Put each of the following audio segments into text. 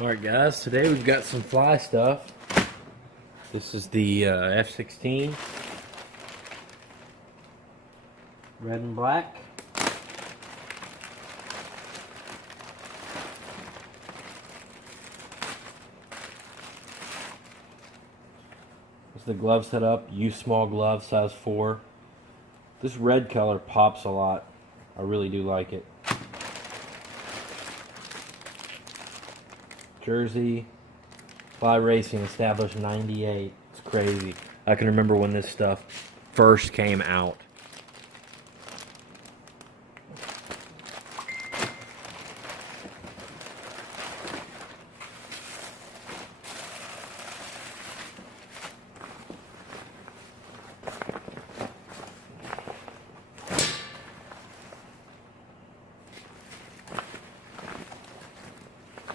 Alright guys, today we've got some fly stuff. This is the F-16, red and black. This is the glove setup, use small glove, size 4. This red color pops a lot. I really do like it. Jersey, fly racing, established 98. It's crazy. I can remember when this stuff first came out.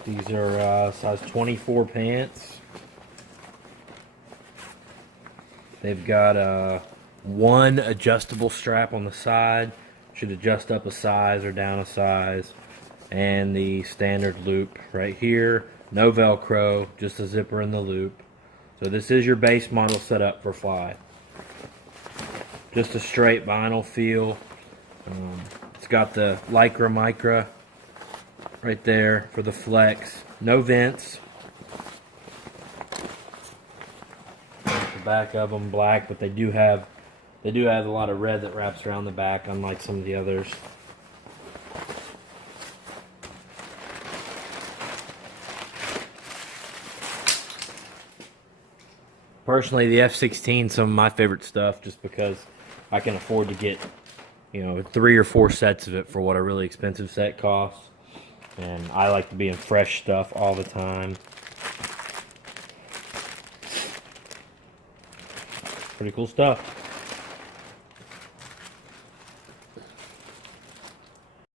These are size 24 pants. They've got one adjustable strap on the side. Should adjust up a size or down a size. And the standard loop right here. No Velcro, just a zipper in the loop. So this is your base model setup for fly. Just a straight vinyl feel. It's got the Lycra Micra right there for the flex. No vents. The back of them black, but they do have a lot of red that wraps around the back, unlike some of the others. Personally, the F-16 some of my favorite stuff, just because I can afford to get, 3 or 4 sets of it for what a really expensive set costs. And I like to be in fresh stuff all the time. Pretty cool stuff.